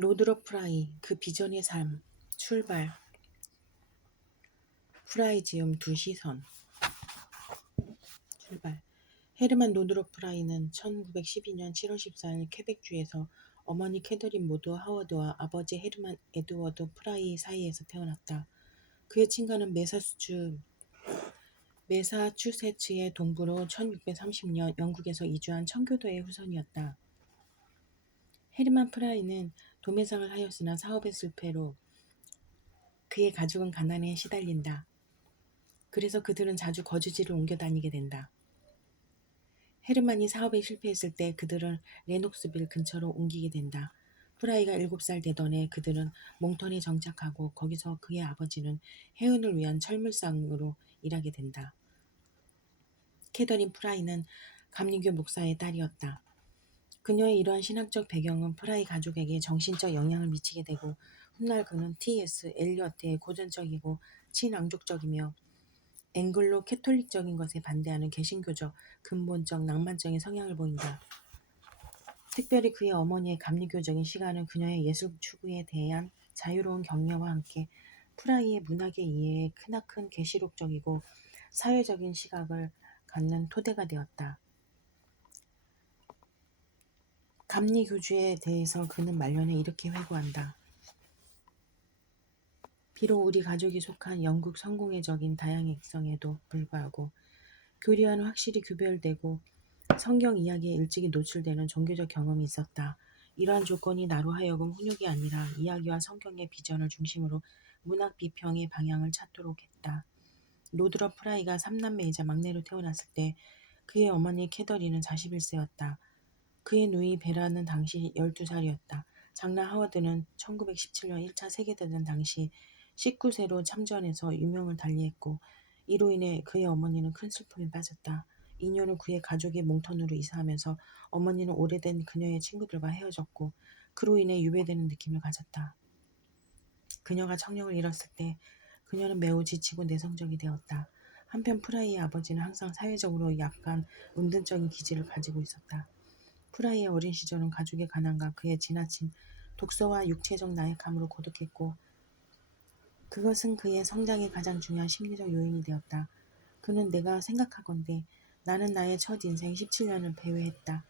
로드럽 프라이, 그 비전의 삶, 출발, 프라이지움 두 시선, 출발. 헤르만 로드럽 프라이는 1912년 7월 14일 퀘벡주에서 어머니 캐더린 모드 하워드와 아버지 헤르만 에드워드 프라이 사이에서 태어났다. 그의 친가는 메사추세츠의 동부로 1630년 영국에서 이주한 청교도의 후손이었다. 헤르만 프라이는 도매상을 하였으나 사업의 실패로 그의 가족은 가난에 시달린다. 그래서 그들은 자주 거주지를 옮겨 다니게 된다. 헤르만이 사업에 실패했을 때 그들은 레녹스빌 근처로 옮기게 된다. 프라이가 7살 되던 해 그들은 몽턴에 정착하고 거기서 그의 아버지는 해운을 위한 철물상으로 일하게 된다. 캐더린 프라이는 감리교 목사의 딸이었다. 그녀의 이러한 신학적 배경은 프라이 가족에게 정신적 영향을 미치게 되고 훗날 그는 T.S. 엘리어트의 고전적이고 친왕족적이며 앵글로 캐톨릭적인 것에 반대하는 개신교적, 근본적, 낭만적인 성향을 보인다. 특별히 그의 어머니의 감리교적인 시각은 그녀의 예술 추구에 대한 자유로운 격려와 함께 프라이의 문학의 이해에 크나큰 계시록적이고 사회적인 시각을 갖는 토대가 되었다. 감리교주에 대해서 그는 말년에 이렇게 회고한다. 비록 우리 가족이 속한 영국 성공회적인 다양성에도 불구하고 교리와는 확실히 구별되고 성경 이야기에 일찍이 노출되는 종교적 경험이 있었다. 이러한 조건이 나로 하여금 훈육이 아니라 이야기와 성경의 비전을 중심으로 문학 비평의 방향을 찾도록 했다. 로드럽 프라이가 3남매이자 막내로 태어났을 때 그의 어머니 캐더린은 41세였다. 그의 누이 베라는 당시 12살이었다. 장남 하워드는 1917년 1차 세계대전 당시 19세로 참전해서 유명을 달리했고 이로 인해 그의 어머니는 큰 슬픔에 빠졌다. 이녀는 그의 가족이 몽턴으로 이사하면서 어머니는 오래된 그녀의 친구들과 헤어졌고 그로 인해 유배되는 느낌을 가졌다. 그녀가 청력을 잃었을 때 그녀는 매우 지치고 내성적이 되었다. 한편 프라이의 아버지는 항상 사회적으로 약간 은둔적인 기질을 가지고 있었다. 프라이의 어린 시절은 가족의 가난과 그의 지나친 독서와 육체적 나약함으로 고독했고 그것은 그의 성장에 가장 중요한 심리적 요인이 되었다. 그는 내가 생각하건대 나는 나의 첫 인생 17년을 배회했다.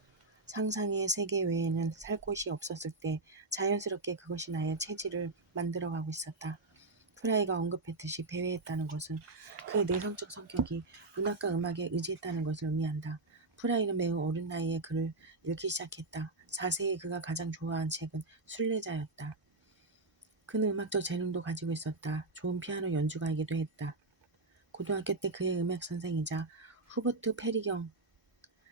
상상의 세계 외에는 살 곳이 없었을 때 자연스럽게 그것이 나의 체질을 만들어가고 있었다. 프라이가 언급했듯이 배회했다는 것은 그의 내성적 성격이 문학과 음악에 의지했다는 것을 의미한다. 프라이는 매우 어린 나이에 글을 읽기 시작했다. 4세에 그가 가장 좋아한 책은 순례자였다. 그는 음악적 재능도 가지고 있었다. 좋은 피아노 연주가이기도 했다. 고등학교 때 그의 음악 선생이자 후버트 페리경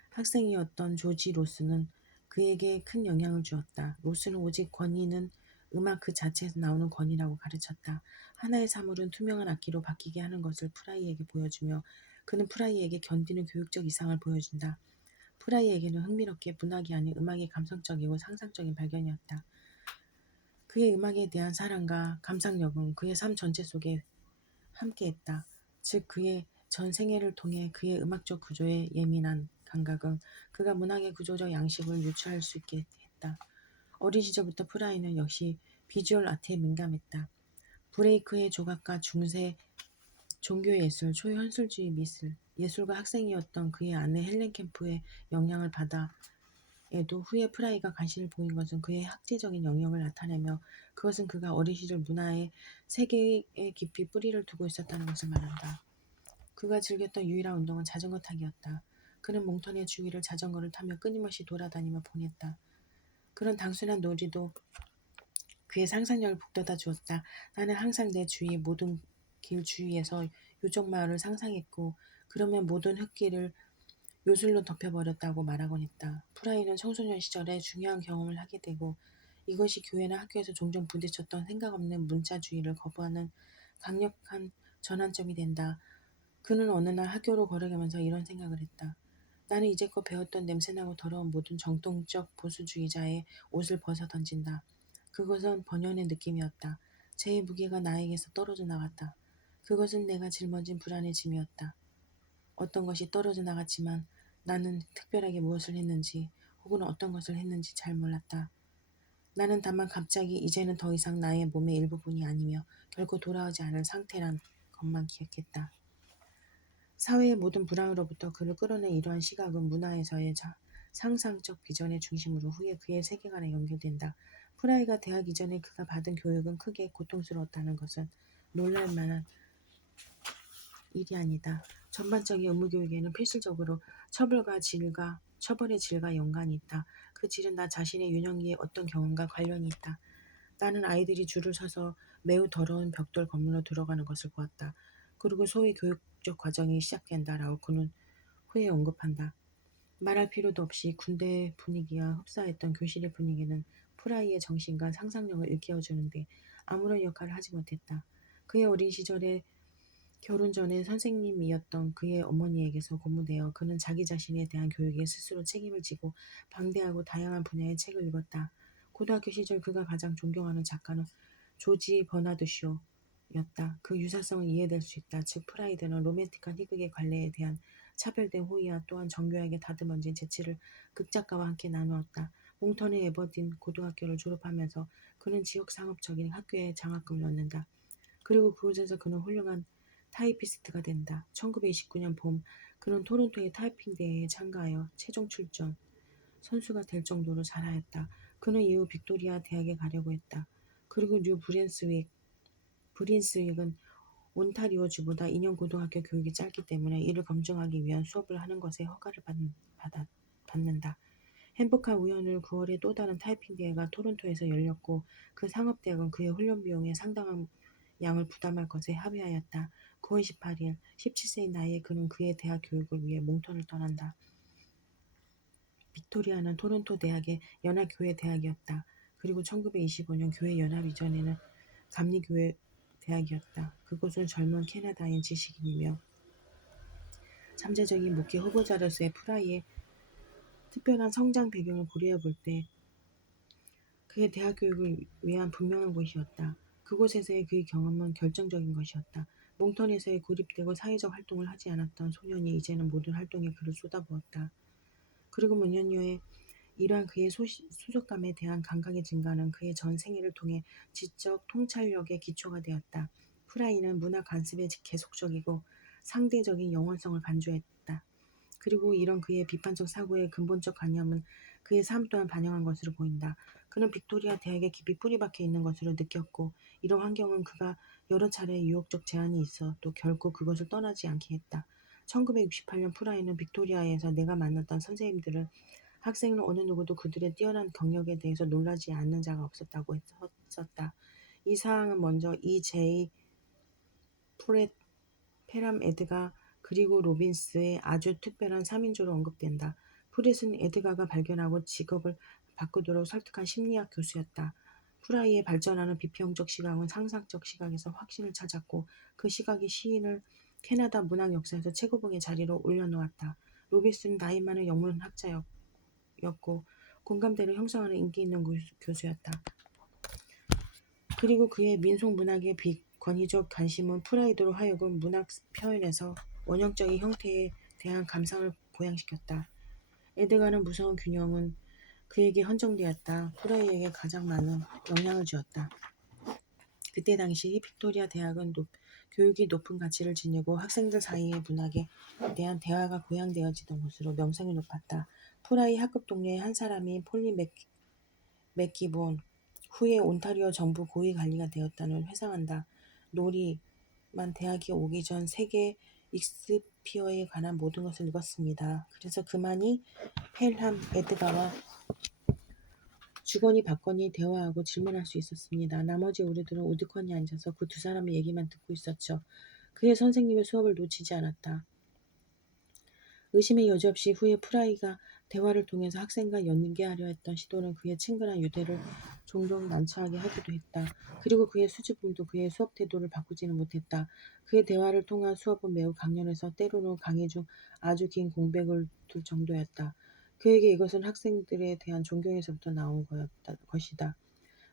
학생이었던 조지 로스는 그에게 큰 영향을 주었다. 로스는 오직 권위는 음악 그 자체에서 나오는 권위라고 가르쳤다. 하나의 사물은 투명한 악기로 바뀌게 하는 것을 프라이에게 보여주며 그는 프라이에게 견디는 교육적 이상을 보여준다. 프라이에게는 흥미롭게 문학이 아닌 음악이 감성적이고 상상적인 발견이었다. 그의 음악에 대한 사랑과 감상력은 그의 삶 전체 속에 함께했다. 즉 그의 전 생애를 통해 그의 음악적 구조에 예민한 감각은 그가 문학의 구조적 양식을 유추할 수 있게 했다. 어린 시절부터 프라이는 역시 비주얼 아트에 민감했다. 브레이크의 조각과 중세 종교예술, 초현실주의 미술, 예술가 학생이었던 그의 아내 헬렌 캠프의 영향을 받아 에도 후에 프라이가 관심을 보인 것은 그의 학제적인 영역을 나타내며 그것은 그가 어린 시절 문화의 세계에 깊이 뿌리를 두고 있었다는 것을 말한다. 그가 즐겼던 유일한 운동은 자전거 타기였다. 그는 몽턴의 주위를 자전거를 타며 끊임없이 돌아다니며 보냈다. 그런 단순한 놀이도 그의 상상력을 북돋아 주었다. 나는 항상 내 주위 모든 길 주위에서 유적 마을을 상상했고 그러면 모든 흙길을 요술로 덮여버렸다고 말하곤 했다. 프라이는 청소년 시절에 중요한 경험을 하게 되고 이것이 교회나 학교에서 종종 부딪혔던 생각 없는 문자주의를 거부하는 강력한 전환점이 된다. 그는 어느 날 학교로 걸어가면서 이런 생각을 했다. 나는 이제껏 배웠던 냄새나고 더러운 모든 정통적 보수주의자의 옷을 벗어 던진다. 그것은 번연의 느낌이었다. 제 무게가 나에게서 떨어져 나갔다. 그것은 내가 짊어진 불안의 짐이었다. 어떤 것이 떨어져 나갔지만 나는 특별하게 무엇을 했는지 혹은 어떤 것을 했는지 잘 몰랐다. 나는 다만 갑자기 이제는 더 이상 나의 몸의 일부분이 아니며 결코 돌아오지 않을 상태란 것만 기억했다. 사회의 모든 불황으로부터 그를 끌어낸 이러한 시각은 문화에서의 상상적 비전의 중심으로 후에 그의 세계관에 연결된다. 프라이가 대학 이전에 그가 받은 교육은 크게 고통스러웠다는 것은 놀랄 만한 일이 아니다. 전반적인 의무교육에는 필수적으로 처벌의 질과 연관이 있다. 그 질은 나 자신의 유년기의 어떤 경험과 관련이 있다. 나는 아이들이 줄을 서서 매우 더러운 벽돌 건물로 들어가는 것을 보았다. 그리고 소위 교육적 과정이 시작된다라고 그는 후에 언급한다. 말할 필요도 없이 군대 분위기와 흡사했던 교실의 분위기는 프라이의 정신과 상상력을 일깨워주는데 아무런 역할을 하지 못했다. 그의 어린 시절에 결혼 전에 선생님이었던 그의 어머니에게서 고무되어 그는 자기 자신에 대한 교육에 스스로 책임을 지고 방대하고 다양한 분야의 책을 읽었다. 고등학교 시절 그가 가장 존경하는 작가는 조지 버나드 쇼였다. 그 유사성은 이해될 수 있다. 즉 프라이드는 로맨틱한 희극의 관례에 대한 차별된 호의와 또한 정교하게 다듬어진 재치를 극작가와 함께 나누었다. 몽턴의 에버딘 고등학교를 졸업하면서 그는 지역 상업적인 학교에 장학금을 얻는다. 그리고 그곳에서 그는 훌륭한 타이피스트가 된다. 1929년 봄, 그는 토론토의 타이핑 대회에 참가하여 최종 출전 선수가 될 정도로 잘하였다. 그는 이후 빅토리아 대학에 가려고 했다. 그리고 브린스윅은 온타리오 주보다 2년 고등학교 교육이 짧기 때문에 이를 검증하기 위한 수업을 하는 것에 허가를 받는다. 행복한 우연을 9월에 또 다른 타이핑 대회가 토론토에서 열렸고 그 상업대학은 그의 훈련 비용의 상당한 양을 부담할 것에 합의하였다. 9월 18일, 17세의 나이에 그는 그의 대학 교육을 위해 몽턴을 떠난다. 빅토리아는 토론토 대학의 연합교회 대학이었다. 그리고 1925년 교회 연합 이전에는 감리교회 대학이었다. 그곳은 젊은 캐나다인 지식인이며 잠재적인 목회 후보자로서의 프라이의 특별한 성장 배경을 고려해 볼 때 그의 대학 교육을 위한 분명한 곳이었다. 그곳에서의 그의 경험은 결정적인 것이었다. 몽턴에서의 고립되고 사회적 활동을 하지 않았던 소년이 이제는 모든 활동에 그를 쏟아부었다. 그리고 몇 년 후에 이러한 그의 소속감에 대한 감각의 증가는 그의 전 생애를 통해 지적 통찰력의 기초가 되었다. 프라이는 문화 관습에 계속적이고 상대적인 영원성을 간주했다. 그리고 이런 그의 비판적 사고의 근본적 관념은 그의 삶 또한 반영한 것으로 보인다. 그는 빅토리아 대학에 깊이 뿌리박혀 있는 것으로 느꼈고 이런 환경은 그가 여러 차례 유혹적 제안이 있어도 결코 그것을 떠나지 않게 했다. 1968년 프라이는 빅토리아에서 내가 만났던 선생님들은 학생은 어느 누구도 그들의 뛰어난 경력에 대해서 놀라지 않는 자가 없었다고 했었다. 이 사항은 먼저 E.J. 페람 에드가 그리고 로빈스의 아주 특별한 3인조로 언급된다. 프렛은 에드가가 발견하고 직업을 바꾸도록 설득한 심리학 교수였다. 프라이의 발전하는 비평적 시각은 상상적 시각에서 확신을 찾았고 그 시각이 시인을 캐나다 문학 역사에서 최고봉의 자리로 올려놓았다. 로빈스는 나이 많은 영문학자였고 공감대를 형성하는 인기 있는 교수였다. 그리고 그의 민속 문학의 비권위적 관심은 프라이드로 하여금 문학 표현에서 원형적인 형태에 대한 감상을 고양시켰다. 에드가는 무서운 균형은 그에게 헌정되었다. 프라이에게 가장 많은 영향을 주었다. 그때 당시 빅토리아 대학은 교육이 높은 가치를 지니고 학생들 사이의 문학에 대한 대화가 고양되어지던 곳으로 명성이 높았다. 프라이 학급 동료의 한 사람인 폴리 맥기본, 후에 온타리오 정부 고위 관리가 되었다는 회상한다. 놀이만 대학에 오기 전 세계 익스피어에 관한 모든 것을 읽었습니다. 그래서 그만이 펠함 에드가와 주거니 받거니 대화하고 질문할 수 있었습니다. 나머지 우리들은 우두커니 앉아서 그 두 사람의 얘기만 듣고 있었죠. 그의 선생님의 수업을 놓치지 않았다. 의심의 여지 없이 후에 프라이가 대화를 통해서 학생과 연계하려 했던 시도는 그의 친근한 유대를 종종 난처하게 하기도 했다. 그리고 그의 수줍음도 그의 수업 태도를 바꾸지는 못했다. 그의 대화를 통한 수업은 매우 강렬해서 때로는 강의 중 아주 긴 공백을 둘 정도였다. 그에게 이것은 학생들에 대한 존경에서부터 나온 것이다.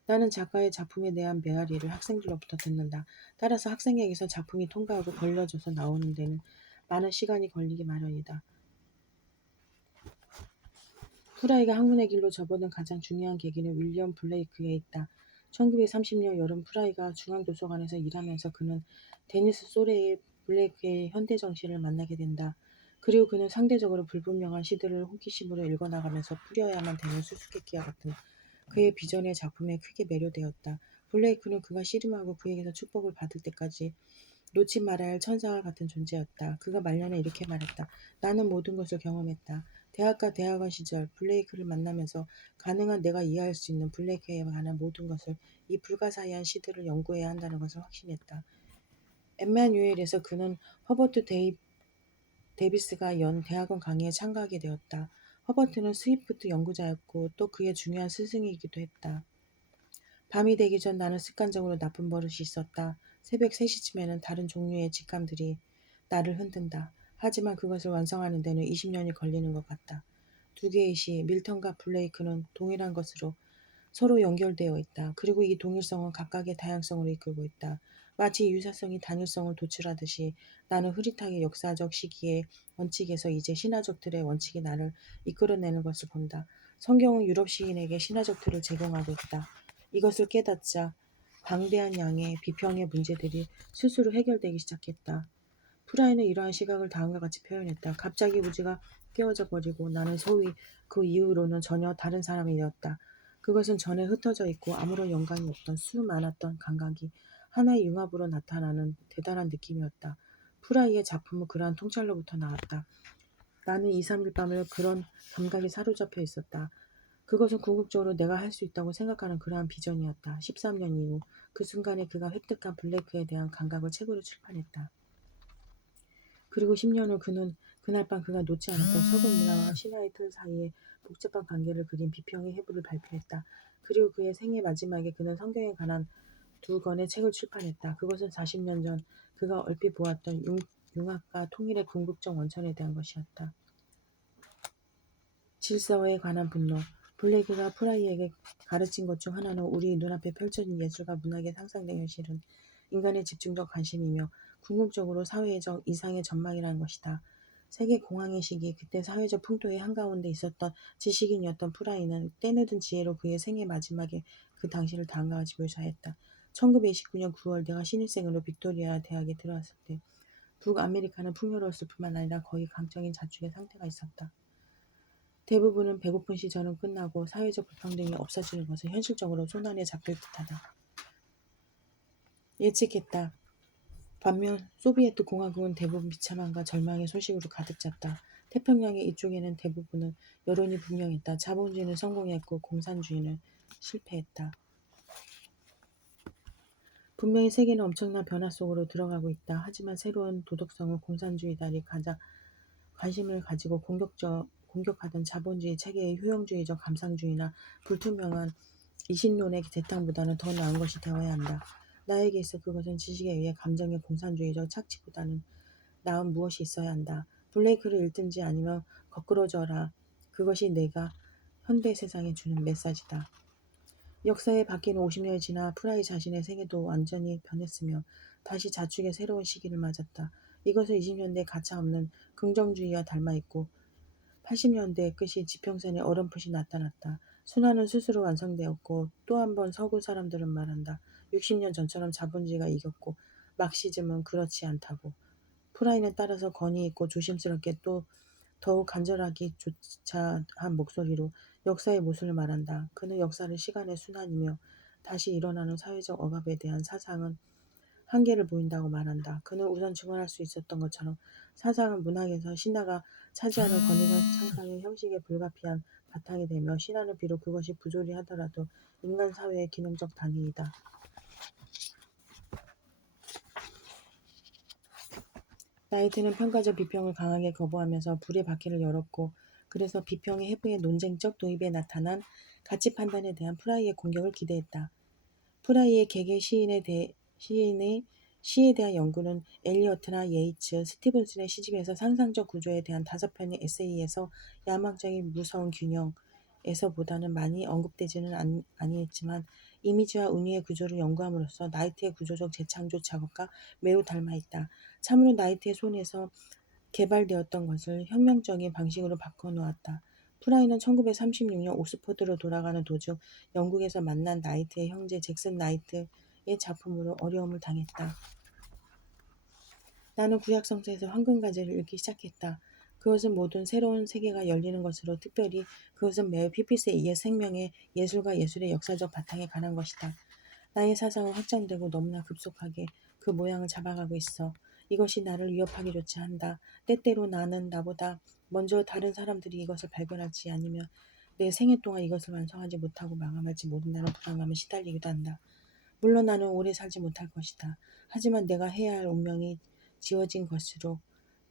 나는 작가의 작품에 대한 메아리를 학생들로부터 듣는다. 따라서 학생에게서 작품이 통과하고 걸려져서 나오는 데는 많은 시간이 걸리기 마련이다. 프라이가 학문의 길로 접어든 가장 중요한 계기는 윌리엄 블레이크에 있다. 1930년 여름 프라이가 중앙도서관에서 일하면서 그는 데니스 소레의 블레이크의 현대 정신을 만나게 된다. 그리고 그는 상대적으로 불분명한 시들을 호기심으로 읽어나가면서 뿌려야만 되는 수수께끼와 같은 그의 비전의 작품에 크게 매료되었다. 블레이크는 그가 씨름하고 그에게서 축복을 받을 때까지 놓지 말아야 할 천사와 같은 존재였다. 그가 말년에 이렇게 말했다. 나는 모든 것을 경험했다. 대학과 대학원 시절 블레이크를 만나면서 가능한 내가 이해할 수 있는 블레이크에 관한 모든 것을 이 불가사의한 시들을 연구해야 한다는 것을 확신했다. 엠마뉴엘에서 그는 허버트 데비스가 연 대학원 강의에 참가하게 되었다. 허버트는 스위프트 연구자였고 또 그의 중요한 스승이기도 했다. 밤이 되기 전 나는 습관적으로 나쁜 버릇이 있었다. 새벽 3시쯤에는 다른 종류의 직감들이 나를 흔든다. 하지만 그것을 완성하는 데는 20년이 걸리는 것 같다. 두 개의 시, 밀턴과 블레이크는 동일한 것으로 서로 연결되어 있다. 그리고 이 동일성은 각각의 다양성을 이끌고 있다. 마치 유사성이 단일성을 도출하듯이 나는 흐릿하게 역사적 시기의 원칙에서 이제 신화적 틀의 원칙이 나를 이끌어내는 것을 본다. 성경은 유럽 시인에게 신화적 틀을 제공하고 있다. 이것을 깨닫자 방대한 양의 비평의 문제들이 스스로 해결되기 시작했다. 프라이는 이러한 시각을 다음과 같이 표현했다. 갑자기 우주가 깨어져 버리고 나는 소위 그 이후로는 전혀 다른 사람이 되었다. 그것은 전에 흩어져 있고 아무런 연관이 없던 수많았던 감각이 하나의 융합으로 나타나는 대단한 느낌이었다. 프라이의 작품은 그러한 통찰로부터 나왔다. 나는 2, 3일 밤을 그런 감각에 사로잡혀 있었다. 그것은 궁극적으로 내가 할 수 있다고 생각하는 그러한 비전이었다. 13년 이후 그 순간에 그가 획득한 블레이크에 대한 감각을 책으로 출판했다. 그리고 10년 후 그는 그날 밤 그가 놓지 않았던 서구 문화와 신화의 틀 사이의 복잡한 관계를 그린 비평의 해부를 발표했다. 그리고 그의 생애 마지막에 그는 성경에 관한 2권의 책을 출판했다. 그것은 40년 전 그가 얼핏 보았던 융합과 통일의 궁극적 원천에 대한 것이었다. 질서에 관한 분노. 블레이크가 프라이에게 가르친 것 중 하나는 우리 눈앞에 펼쳐진 예술과 문학의 상상된 현실은 인간의 집중적 관심이며 궁극적으로 사회적 이상의 전망이라는 것이다. 세계 공황의 시기, 그때 사회적 풍토의 한가운데 있었던 지식인이었던 프라이는 때늦은 지혜로 그의 생애 마지막에 그 당시를 다음과 같이 묘사했다. 1929년 9월 내가 신입생으로 빅토리아 대학에 들어왔을 때 북아메리카는 풍요로웠을 뿐만 아니라 거의 강적인 자축의 상태가 있었다. 대부분은 배고픈 시절은 끝나고 사회적 불평등이 없어지는 것은 현실적으로 손안에 잡힐 듯하다. 예측했다. 반면 소비에트 공화국은 대부분 비참함과 절망의 소식으로 가득 찼다. 태평양의 이쪽에는 대부분은 여론이 분명했다. 자본주의는 성공했고 공산주의는 실패했다. 분명히 세계는 엄청난 변화 속으로 들어가고 있다. 하지만 새로운 도덕성은 공산주의달이 가장 관심을 가지고 공격하던 자본주의 체계의 효용주의적 감상주의나 불투명한 이신론의 대탕보다는 더 나은 것이 되어야 한다. 나에게 있어 그것은 지식에 의해 감정의 공산주의적 착취보다는 나은 무엇이 있어야 한다. 블레이크를 읽든지 아니면 거꾸러져라. 그것이 내가 현대 세상에 주는 메시지다. 역사의 바뀌는 50년이 지나 프라이 자신의 생애도 완전히 변했으며 다시 자축의 새로운 시기를 맞았다. 이것은 20년대 가차없는 긍정주의와 닮아있고 80년대 끝이 지평선에 어렴풋이 나타났다. 순환은 스스로 완성되었고 또 한 번 서구 사람들은 말한다. 60년 전처럼 자본주의가 이겼고 막시즘은 그렇지 않다고. 프라이는 따라서 권위 있고 조심스럽게 또 더욱 간절하기 조차한 목소리로 역사의 모순을 말한다. 그는 역사를 시간의 순환이며 다시 일어나는 사회적 억압에 대한 사상은 한계를 보인다고 말한다. 그는 우선 증언할 수 있었던 것처럼 사상은 문학에서 신화가 차지하는 권위적 상상의 형식에 불가피한 바탕이 되며 신화는 비록 그것이 부조리하더라도 인간 사회의 기능적 단위이다. 나이트는 평가적 비평을 강하게 거부하면서 불의 바퀴를 열었고 그래서 비평의 해부의 논쟁적 도입에 나타난 가치 판단에 대한 프라이의 공격을 기대했다. 프라이의 개개 시인의 시에 대한 연구는 엘리어트나 예이츠, 스티븐슨의 시집에서 상상적 구조에 대한 5편의 에세이에서 야망적인 무서운 균형에서보다는 많이 언급되지는 아니했지만 이미지와 운위의 구조를 연구함으로써 나이트의 구조적 재창조 작업과 매우 닮아있다. 참으로 나이트의 손에서 개발되었던 것을 혁명적인 방식으로 바꿔놓았다. 프라이는 1936년 옥스퍼드로 돌아가는 도중 영국에서 만난 나이트의 형제 잭슨 나이트의 작품으로 어려움을 당했다. 나는 구약 성서에서 황금가지를 읽기 시작했다. 그것은 모든 새로운 세계가 열리는 것으로, 특별히 그것은 매우 피피스의 옛 생명의 예술과 예술의 역사적 바탕에 관한 것이다. 나의 사상은 확장되고 너무나 급속하게 그 모양을 잡아가고 있어. 이것이 나를 위협하기조차 한다. 때때로 나는 나보다 먼저 다른 사람들이 이것을 발견할지, 아니면 내 생애 동안 이것을 완성하지 못하고 마감할지 모른다는 불안감에 시달리기도 한다. 물론 나는 오래 살지 못할 것이다. 하지만 내가 해야 할 운명이 지어진 것으로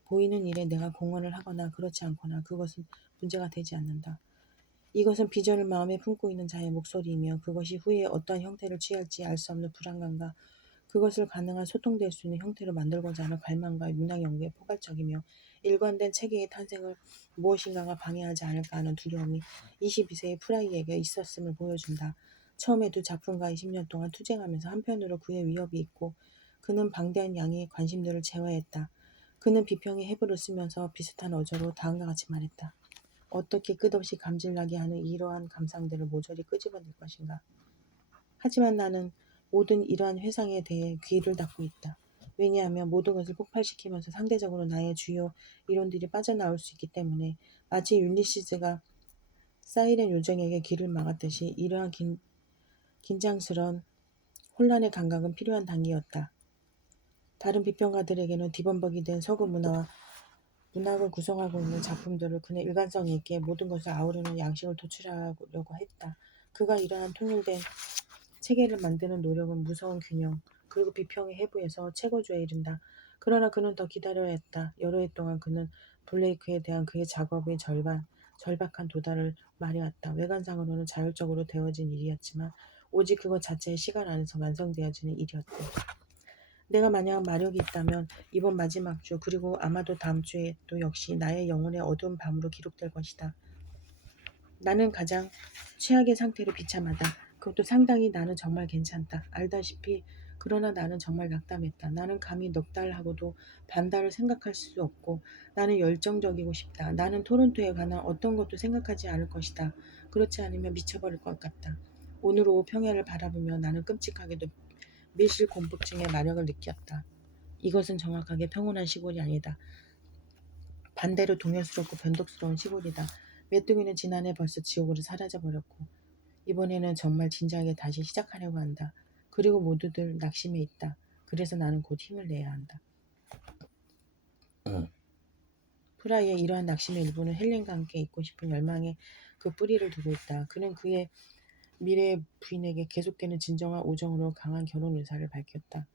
보이는 일에 내가 공헌을 하거나 그렇지 않거나 그것은 문제가 되지 않는다. 이것은 비전을 마음에 품고 있는 자의 목소리이며, 그것이 후에 어떠한 형태를 취할지 알 수 없는 불안감과 그것을 가능한 소통될 수 있는 형태로 만들고자 하는 갈망과 문학 연구의 포괄적이며 일관된 체계의 탄생을 무엇인가가 방해하지 않을까 하는 두려움이 22세의 프라이에게 있었음을 보여준다. 처음에 두 작품가 20년 동안 투쟁하면서 한편으로 그의 위협이 있고, 그는 방대한 양의 관심들을 제어했다. 그는 비평의 해부를 쓰면서 비슷한 어조로 다음과 같이 말했다. 어떻게 끝없이 감질나게 하는 이러한 감상들을 모조리 끄집어낼 것인가. 하지만 나는 모든 이러한 회상에 대해 귀를 닫고 있다. 왜냐하면 모든 것을 폭발시키면서 상대적으로 나의 주요 이론들이 빠져나올 수 있기 때문에, 마치 율리시스가 사이렌 요정에게 길을 막았듯이 이러한 긴장스러운 혼란의 감각은 필요한 단계였다. 다른 비평가들에게는 뒤범벅이 된 서구 문화와 문학을 구성하고 있는 작품들을 그는 일관성 있게 모든 것을 아우르는 양식을 도출하려고 했다. 그가 이러한 통일된 체계를 만드는 노력은 무서운 균형, 그리고 비평의 해부에서 최고조에 이른다. 그러나 그는 더 기다려야 했다. 여러 해 동안 그는 블레이크에 대한 그의 작업의 절박한 도달을 말해왔다. 외관상으로는 자율적으로 되어진 일이었지만 오직 그것 자체의 시간 안에서 완성되어지는 일이었다. 내가 만약 마력이 있다면 이번 마지막 주, 그리고 아마도 다음 주에도 역시 나의 영혼의 어두운 밤으로 기록될 것이다. 나는 가장 최악의 상태로 비참하다. 그것도 상당히 나는 정말 괜찮다. 알다시피. 그러나 나는 정말 낙담했다. 나는 감히 넉 달하고도 반달을 생각할 수 없고, 나는 열정적이고 싶다. 나는 토론토에 관한 어떤 것도 생각하지 않을 것이다. 그렇지 않으면 미쳐버릴 것 같다. 오늘 오후 평야를 바라보며 나는 끔찍하게도 밀실 공포증의 마력을 느꼈다. 이것은 정확하게 평온한 시골이 아니다. 반대로 동요스럽고 변덕스러운 시골이다. 메뚜기는 지난해 벌써 지옥으로 사라져버렸고, 이번에는 정말 진지하게 다시 시작하려고 한다. 그리고 모두들 낙심해 있다. 그래서 나는 곧 힘을 내야 한다. 프라이의 이러한 낙심의 일부는 헬렌과 함께 있고 싶은 열망에 그 뿌리를 두고 있다. 그는 그의 미래 부인에게 계속되는 진정한 우정으로 강한 결혼 의사를 밝혔다.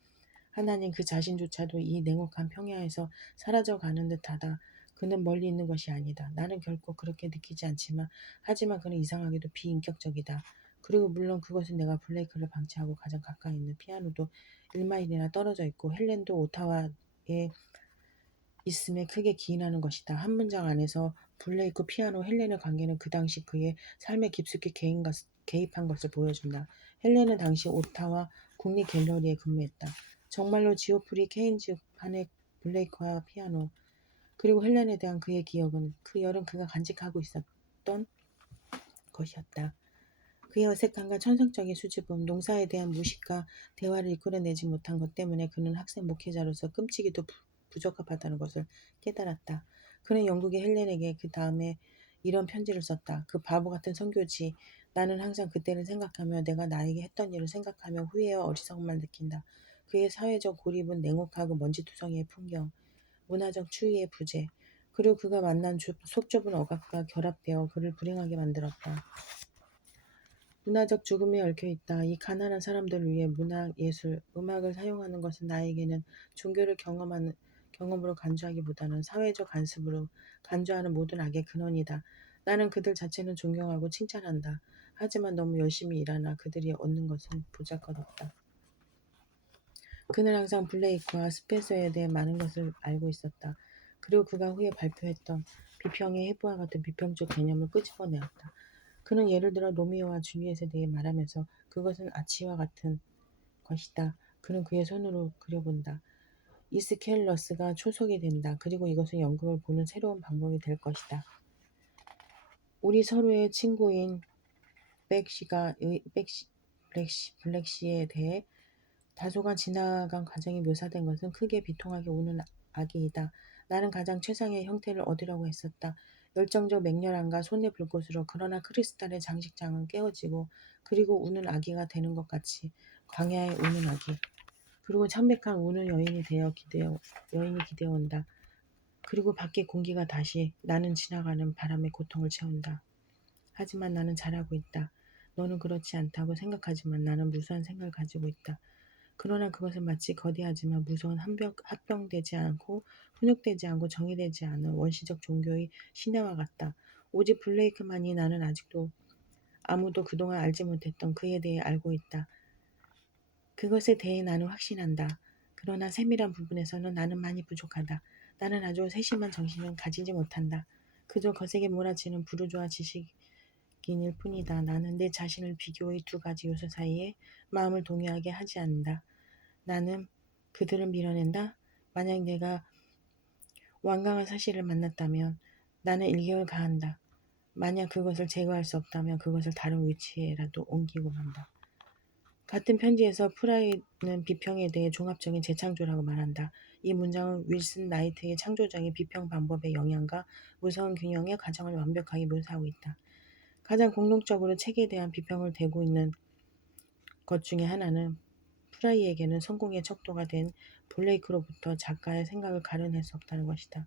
하나님 그 자신조차도 이 냉혹한 평야에서 사라져가는 듯하다. 그는 멀리 있는 것이 아니다. 나는 결코 그렇게 느끼지 않지만, 하지만 그는 이상하게도 비인격적이다. 그리고 물론 그것은 내가 블레이크를 방치하고 가장 가까이 있는 피아노도 1마일이나 떨어져 있고 헬렌도 오타와에 있음에 크게 기인하는 것이다. 한 문장 안에서 블레이크, 피아노, 헬렌의 관계는 그 당시 그의 삶에 깊숙이 개입한 것을 보여준다. 헬렌은 당시 오타와 국립 갤러리에 근무했다. 정말로 지오프리 케인즈 판의 블레이크와 피아노, 그리고 헬렌에 대한 그의 기억은 그 여름 그가 간직하고 있었던 것이었다. 그의 어색함과 천성적인 수줍음, 농사에 대한 무식과 대화를 이끌어내지 못한 것 때문에 그는 학생 목회자로서 끔찍이도 부적합하다는 것을 깨달았다. 그는 영국의 헬렌에게 그 다음에 이런 편지를 썼다. 그 바보 같은 선교지. 나는 항상 그때를 생각하며 내가 나에게 했던 일을 생각하며 후회와 어리석음만 느낀다. 그의 사회적 고립은 냉혹하고 먼지투성이의 풍경, 문화적 추위의 부재, 그리고 그가 만난 속 좁은 억압과 결합되어 그를 불행하게 만들었다. 문화적 죽음에 얽혀있다. 이 가난한 사람들을 위해 문학, 예술, 음악을 사용하는 것은 나에게는 종교를 경험으로 간주하기보다는 사회적 간습으로 간주하는 모든 악의 근원이다. 나는 그들 자체는 존경하고 칭찬한다. 하지만 너무 열심히 일하나 그들이 얻는 것은 보잘것없다. 그는 항상 블레이크와 스펜서에 대해 많은 것을 알고 있었다. 그리고 그가 후에 발표했던 비평의 해부와 같은 비평적 개념을 끄집어내었다. 그는 예를 들어 로미오와 줄리엣에 대해 말하면서 그것은 아치와 같은 것이다. 그는 그의 손으로 그려본다. 이스켈러스가 초석이 된다. 그리고 이것은 연극을 보는 새로운 방법이 될 것이다. 우리 서로의 친구인 블랙시에 대해 다소간 지나간 과정이 묘사된 것은 크게 비통하게 우는 아기이다. 나는 가장 최상의 형태를 얻으려고 했었다. 열정적 맹렬함과 손의 불꽃으로. 그러나 크리스탈의 장식장은 깨어지고 그리고 우는 아기가 되는 것 같이. 광야의 우는 아기. 그리고 참백한 우는 여인이 기대어온다. 그리고 밖의 공기가 다시 나는 지나가는 바람의 고통을 채운다. 하지만 나는 잘하고 있다. 너는 그렇지 않다고 생각하지만 나는 무수한 생각을 가지고 있다. 그러나 그것은 마치 거대하지만 무서운 합병되지 않고 훈육되지 않고 정의되지 않은 원시적 종교의 신화와 같다. 오직 블레이크만이 나는 아직도 아무도 그동안 알지 못했던 그에 대해 알고 있다. 그것에 대해 나는 확신한다. 그러나 세밀한 부분에서는 나는 많이 부족하다. 나는 아주 세심한 정신은 가지지 못한다. 그저 거세게 몰아치는 부르주아 지식인일 뿐이다. 나는 내 자신을 비교의 두 가지 요소 사이에 마음을 동요하게 하지 않는다. 나는 그들을 밀어낸다. 만약 내가 완강한 사실을 만났다면 나는 일격을 가한다. 만약 그것을 제거할 수 없다면 그것을 다른 위치에라도 옮기고 만다. 같은 편지에서 프라이는 비평에 대해 종합적인 재창조라고 말한다. 이 문장은 윌슨 나이트의 창조적인 비평 방법의 영향과 무서운 균형의 과정을 완벽하게 묘사하고 있다. 가장 공통적으로 책에 대한 비평을 대고 있는 것 중에 하나는 프라이에게는 성공의 척도가 된 블레이크로부터 작가의 생각을 가려낼 수 없다는 것이다.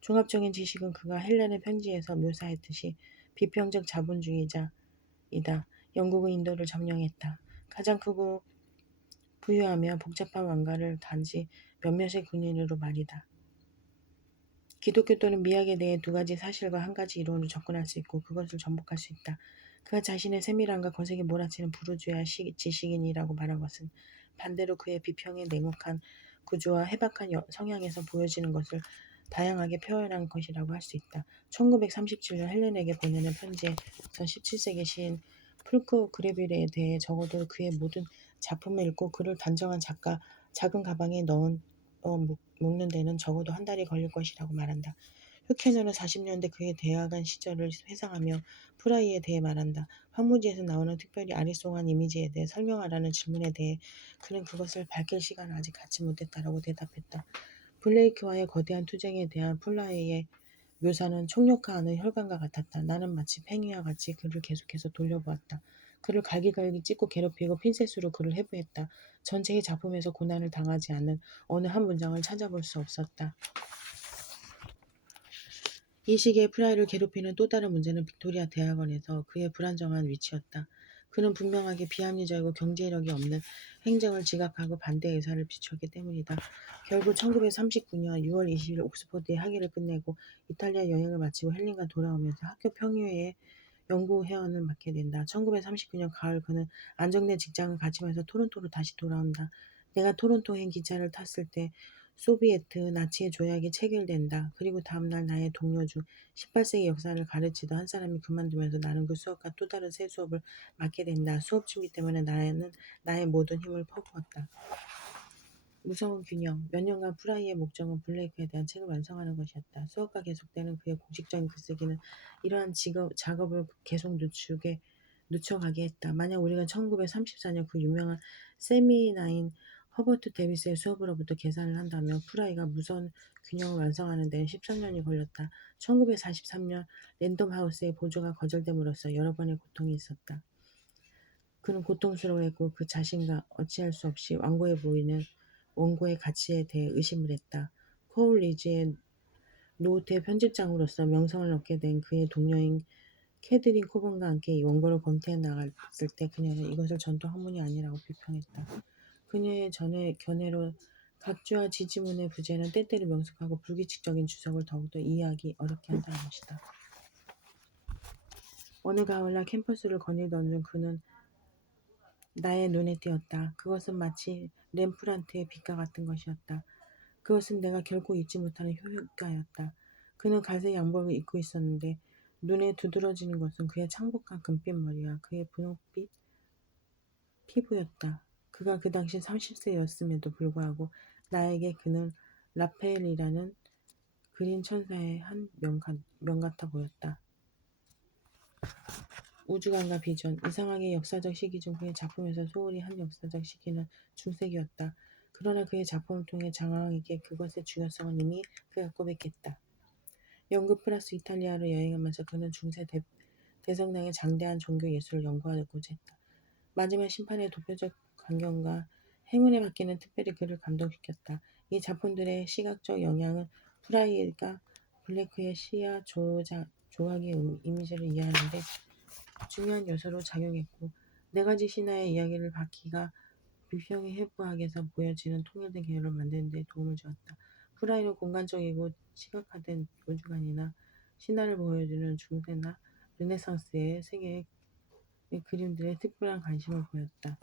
종합적인 지식은 그가 헬렌의 편지에서 묘사했듯이 비평적 자본주의자이다. 영국은 인도를 점령했다. 가장 크고 부유하며 복잡한 왕가를 단지 몇몇의 군인으로 말이다. 기독교 또는 미학에 대해 두 가지 사실과 한 가지 이론으로 접근할 수 있고 그것을 전복할 수 있다. 그가 자신의 세밀함과 거세게 몰아치는 부르주아 지식인이라고 말한 것은 반대로 그의 비평의 냉혹한 구조와 해박한 성향에서 보여지는 것을 다양하게 표현한 것이라고 할 수 있다. 1937년 헬렌에게 보내는 편지에서 17세기 시인 풀코 그레빌에 대해 적어도 그의 모든 작품을 읽고 그를 단정한 작은 가방에 묶는 데는 적어도 한 달이 걸릴 것이라고 말한다. 휴케너는 40년대 그의 대학원 시절을 회상하며 프라이에 대해 말한다. 황무지에서 나오는 특별히 아리송한 이미지에 대해 설명하라는 질문에 대해 그는 그것을 밝힐 시간을 아직 갖지 못했다라고 대답했다. 블레이크와의 거대한 투쟁에 대한 플라이의 묘사는 총력화하는 혈관과 같았다. 나는 마치 팽이와 같이 그를 계속해서 돌려보았다. 그를 갈기갈기 찢고 괴롭히고 핀셋으로 그를 해부했다. 전체의 작품에서 고난을 당하지 않는 어느 한 문장을 찾아볼 수 없었다. 이 시기에 프라이를 괴롭히는 또 다른 문제는 빅토리아 대학원에서 그의 불안정한 위치였다. 그는 분명하게 비합리적이고 경제력이 없는 행정을 지각하고 반대 의사를 비췄기 때문이다. 결국 1939년 6월 20일 옥스퍼드의 학위를 끝내고 이탈리아 여행을 마치고 헬린과 돌아오면서 학교 평유회의 연구 회원을 맡게 된다. 1939년 가을 그는 안정된 직장을 가지면서 토론토로 다시 돌아온다. 내가 토론토행 기차를 탔을 때 소비에트 나치의 조약이 체결된다. 그리고 다음날 나의 동료 중 18세기 역사를 가르치던 한 사람이 그만두면서 나는 그 수업과 또 다른 새 수업을 맡게 된다. 수업 준비 때문에 나는 나의 모든 힘을 퍼부었다. 무서운 균형. 몇 년간 프라이의 목적은 블레이크에 대한 책을 완성하는 것이었다. 수업과 계속되는 그의 공식적인 글쓰기는 이러한 작업을 계속 늦춰가게 했다. 만약 우리가 1934년 그 유명한 세미나인 허버트 데비스의 수업으로부터 계산을 한다면 프라이가 무서운 균형을 완성하는 데는 13년이 걸렸다. 1943년 랜덤하우스의 보조가 거절됨으로써 여러 번의 고통이 있었다. 그는 고통스러워했고 그 자신과 어찌할 수 없이 완고해 보이는 원고의 가치에 대해 의심을 했다. 코울리지의 노후의 편집장으로서 명성을 얻게 된 그의 동료인 캐드린 코번과 함께 이 원고를 검토해 나갔을 때 그녀는 이것을 전통 학문이 아니라고 비평했다. 그녀의 견해로 각주와 지지문의 부재는 때때로 명석하고 불규칙적인 주석을 더욱더 이해하기 어렵게 한다는 것이다. 어느 가을날 캠퍼스를 거닐던 중 그는 나의 눈에 띄었다. 그것은 마치 렘프란트의 빛과 같은 것이었다. 그것은 내가 결코 잊지 못하는 효과였다. 그는 갈색 양복을 입고 있었는데 눈에 두드러지는 것은 그의 창백한 금빛 머리와 그의 분홍빛 피부였다. 그가 그 당시 30세였음에도 불구하고 나에게 그는 라펠이라는 그린 천사의 한 명 같아 보였다. 우주관과 비전. 이상하게 역사적 시기 중 그의 작품에서 소홀히 한 역사적 시기는 중세기였다. 그러나 그의 작품을 통해 장황하게 그것의 중요성은 이미 그가 고백했다. 영국 플러스 이탈리아로 여행하면서 그는 중세 대성당의 장대한 종교 예술을 연구하고자 했다. 마지막 심판의 도표적 광경과 행운에 받기는 특별히 그를 감동시켰다. 이 작품들의 시각적 영향은 프라이가 블레크의 시야 조각의 이미지를 이해하는 데 중요한 요소로 작용했고, 네 가지 신화의 이야기를 바퀴가 비평의 해부학에서 보여지는 통일된 계율을 만드는 데 도움을 주었다. 프라이는 공간적이고 시각화된 우주관이나 신화를 보여주는 중세나 르네상스의 세계의 그림들에 특별한 관심을 보였다.